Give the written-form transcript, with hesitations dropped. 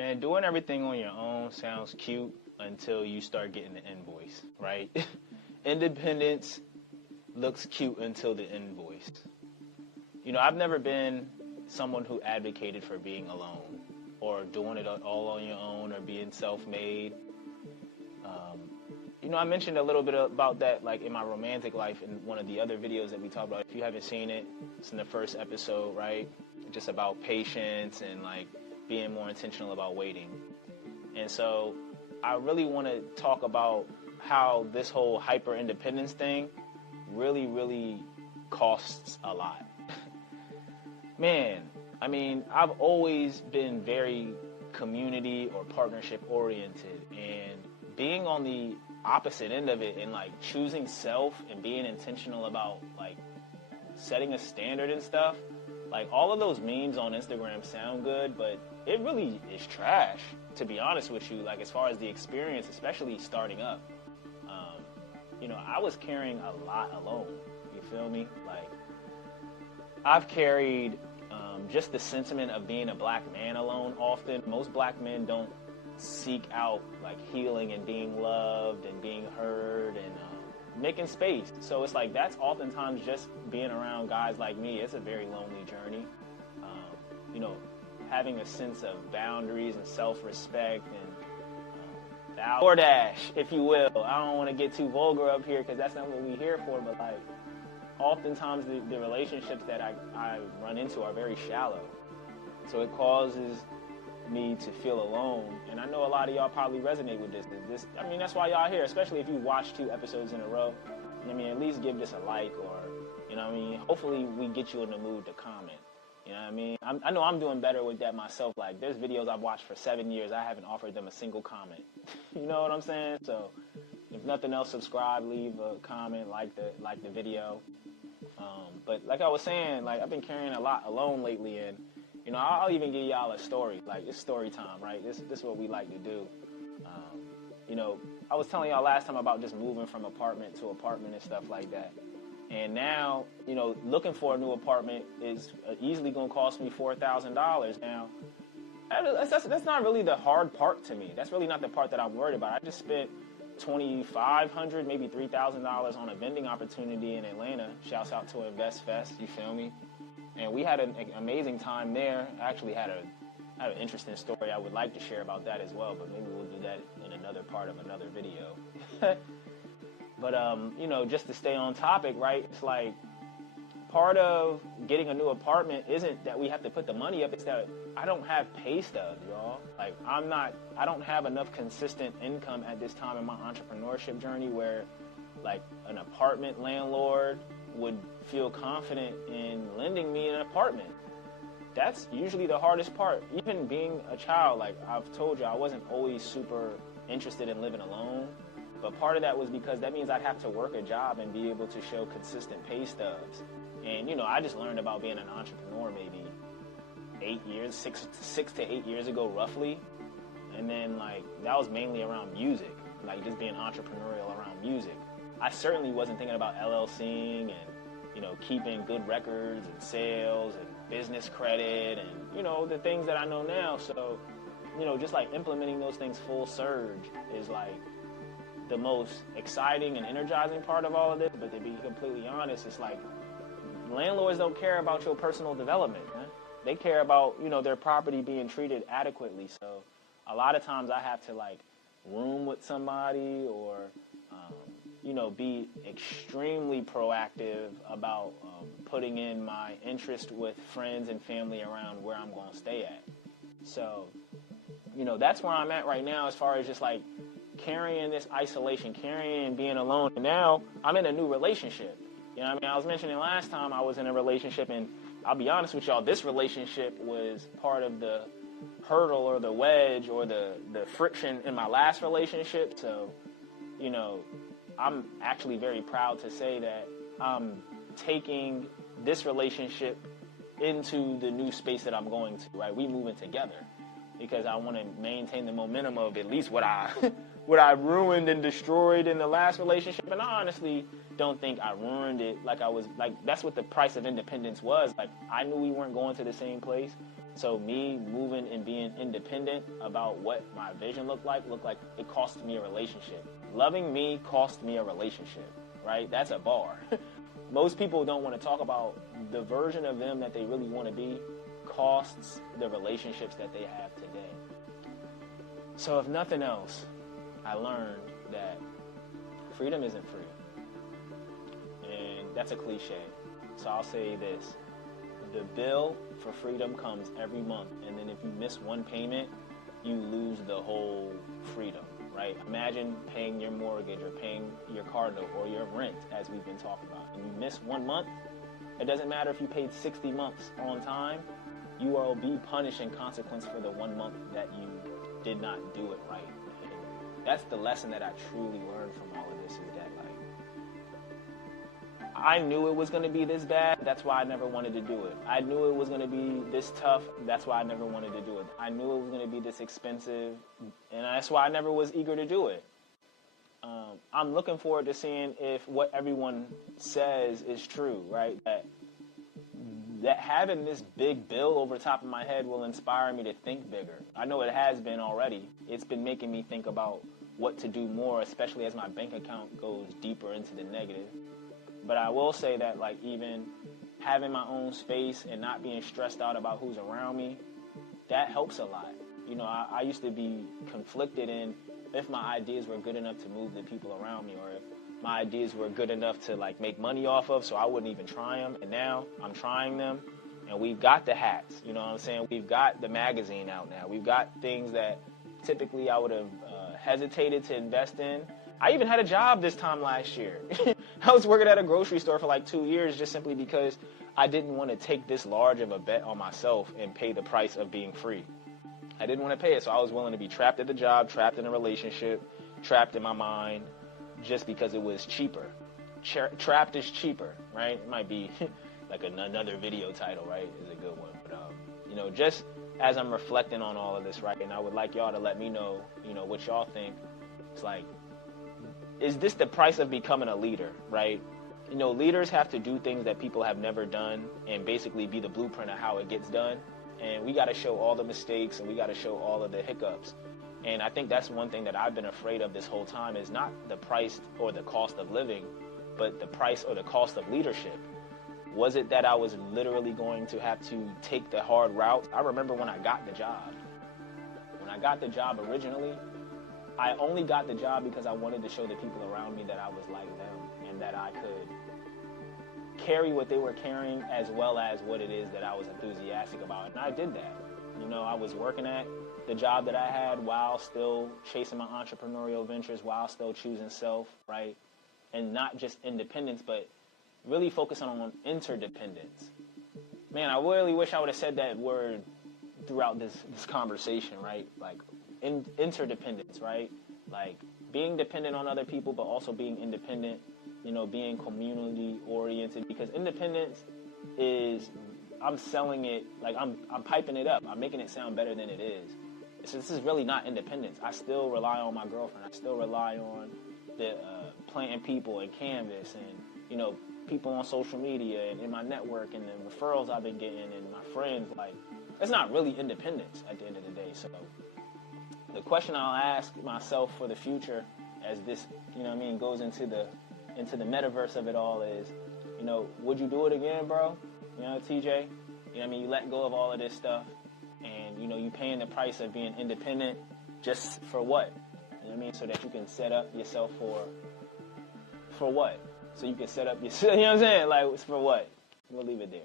Man, doing everything on your own sounds cute until you start getting the invoice, right? Independence looks cute until the invoice. You know, I've never been someone who advocated for being alone or doing it all on your own or being self-made. You know, I mentioned a little bit about that, like in my romantic life in one of the other videos that we talked about. If you haven't seen it, it's in the first episode, right? Just about patience and like being more intentional about waiting. And so I really want to talk about how this whole hyper independence thing really costs a lot. Man, I mean, I've always been very community or partnership oriented, and being on the opposite end of it and like choosing self and being intentional about like setting a standard and stuff, like all of those memes on Instagram sound good, but it really is trash, to be honest with you, like as far as the experience, especially starting up. You know, I was carrying a lot alone, you feel me? Like, I've carried just the sentiment of being a black man alone often. Most black men don't seek out like healing and being loved and being heard and making space. So it's like that's oftentimes just being around guys like me. It's a very lonely journey. You know, having a sense of boundaries and self-respect and DoorDash, if you will. I don't want to get too vulgar up here because that's not what we're here for, but like oftentimes the relationships that I run into are very shallow. So it causes me to feel alone. And I know a lot of y'all probably resonate with this. I mean, that's why y'all here, especially if you watch 2 episodes in a row. I mean, at least give this a like or, you know what I mean? Hopefully we get you in the mood to comment. You know what I mean? I know I'm doing better with that myself. Like, there's videos I've watched for 7 years. I haven't offered them a single comment. You know what I'm saying? So, if nothing else, subscribe, leave a comment, like the video. But like I was saying, like I've been carrying a lot alone lately, and you know, I'll even give y'all a story. Like, it's story time, right? This is what we like to do. You know, I was telling y'all last time about just moving from apartment to apartment and stuff like that. And now, you know, looking for a new apartment is easily going to cost me $4,000. Now, that's not really the hard part to me. That's really not the part that I'm worried about. I just spent $2,500, maybe $3,000 on a vending opportunity in Atlanta. Shouts out to Invest Fest, you feel me? And we had an amazing time there. I actually had an interesting story I would like to share about that as well, but maybe we'll do that in another part of another video. But, you know, just to stay on topic, right, it's like part of getting a new apartment isn't that we have to put the money up, it's that I don't have pay stubs, y'all. Like, I don't have enough consistent income at this time in my entrepreneurship journey where, like, an apartment landlord would feel confident in lending me an apartment. That's usually the hardest part. Even being a child, like I've told you, I wasn't always super interested in living alone. But part of that was because that means I'd have to work a job and be able to show consistent pay stubs. And, you know, I just learned about being an entrepreneur maybe 6 to 8 years ago, roughly. And then, like, that was mainly around music, like just being entrepreneurial around music. I certainly wasn't thinking about LLCing and, you know, keeping good records and sales and business credit and, you know, the things that I know now. So, you know, just like implementing those things full surge is like the most exciting and energizing part of all of this. But to be completely honest, it's like landlords don't care about your personal development, man. They care about, you know, their property being treated adequately. So a lot of times I have to like room with somebody or, you know, be extremely proactive about putting in my interest with friends and family around where I'm going to stay at. So, you know, that's where I'm at right now as far as just like carrying this isolation, carrying and being alone. And now I'm in a new relationship. You know what I mean? I was mentioning last time I was in a relationship, and I'll be honest with y'all, this relationship was part of the hurdle or the wedge or the friction in my last relationship. So, you know, I'm actually very proud to say that I'm taking this relationship into the new space that I'm going to, right? We moving together because I want to maintain the momentum of at least what I ruined and destroyed in the last relationship. And I honestly don't think I ruined it. Like I was like, that's what the price of independence was. Like I knew we weren't going to the same place. So me moving and being independent about what my vision looked like it cost me a relationship. Loving me cost me a relationship, right? That's a bar. Most people don't want to talk about the version of them that they really want to be costs the relationships that they have today. So if nothing else, I learned that freedom isn't free. And that's a cliche. So I'll say this. The bill for freedom comes every month, and then if you miss one payment, you lose the whole freedom, right? Imagine paying your mortgage or paying your car note or your rent, as we've been talking about, and you miss 1 month. It doesn't matter if you paid 60 months on time, you will be punished in consequence for the 1 month that you did not do it right. And that's the lesson that I truly learned from all of this, is that, like, I knew it was going to be this bad. That's why I never wanted to do it. I knew it was going to be this tough. That's why I never wanted to do it. I knew it was going to be this expensive, and that's why I never was eager to do it. I'm looking forward to seeing if what everyone says is true, right? That having this big bill over top of my head will inspire me to think bigger. I know it has been already. It's been making me think about what to do more, especially as my bank account goes deeper into the negative. But I will say that, like, even having my own space and not being stressed out about who's around me, that helps a lot. You know, I used to be conflicted in if my ideas were good enough to move the people around me, or if my ideas were good enough to, like, make money off of, so I wouldn't even try them. And now I'm trying them, and we've got the hats, you know what I'm saying? We've got the magazine out now. We've got things that typically I would have hesitated to invest in. I even had a job this time last year. I was working at a grocery store for like 2 years just simply because I didn't want to take this large of a bet on myself and pay the price of being free. I didn't want to pay it, so I was willing to be trapped at the job, trapped in a relationship, trapped in my mind, just because it was cheaper. Trapped is cheaper, right? It might be like another video title, right? Is a good one. But, you know, just as I'm reflecting on all of this, right, and I would like y'all to let me know, you know, what y'all think. It's like, is this the price of becoming a leader, right? You know, leaders have to do things that people have never done and basically be the blueprint of how it gets done. And we got to show all the mistakes, and we got to show all of the hiccups. And I think that's one thing that I've been afraid of this whole time, is not the price or the cost of living, but the price or the cost of leadership. Was it that I was literally going to have to take the hard route? I remember when I got the job. When I got the job originally, I only got the job because I wanted to show the people around me that I was like them and that I could carry what they were carrying as well as what it is that I was enthusiastic about. And I did that. You know, I was working at the job that I had while still chasing my entrepreneurial ventures, while still choosing self, right? And not just independence, but really focusing on interdependence. Man, I really wish I would have said that word throughout this conversation, right? Like, interdependence, right? Like being dependent on other people, but also being independent, you know, being community oriented, because independence is, I'm selling it, like I'm piping it up. I'm making it sound better than it is. So this is really not independence. I still rely on my girlfriend. I still rely on the planting people and Canvas and, you know, people on social media and in my network and the referrals I've been getting and my friends. Like, it's not really independence at the end of the day. So the question I'll ask myself for the future as this, you know what I mean, goes into the metaverse of it all is, you know, would you do it again, bro? You know, TJ? You know what I mean? You let go of all of this stuff and, you know, you paying the price of being independent just for what? You know what I mean? So that you can set up yourself for what? So you can set up yourself, you know what I'm saying? Like, for what? We'll leave it there.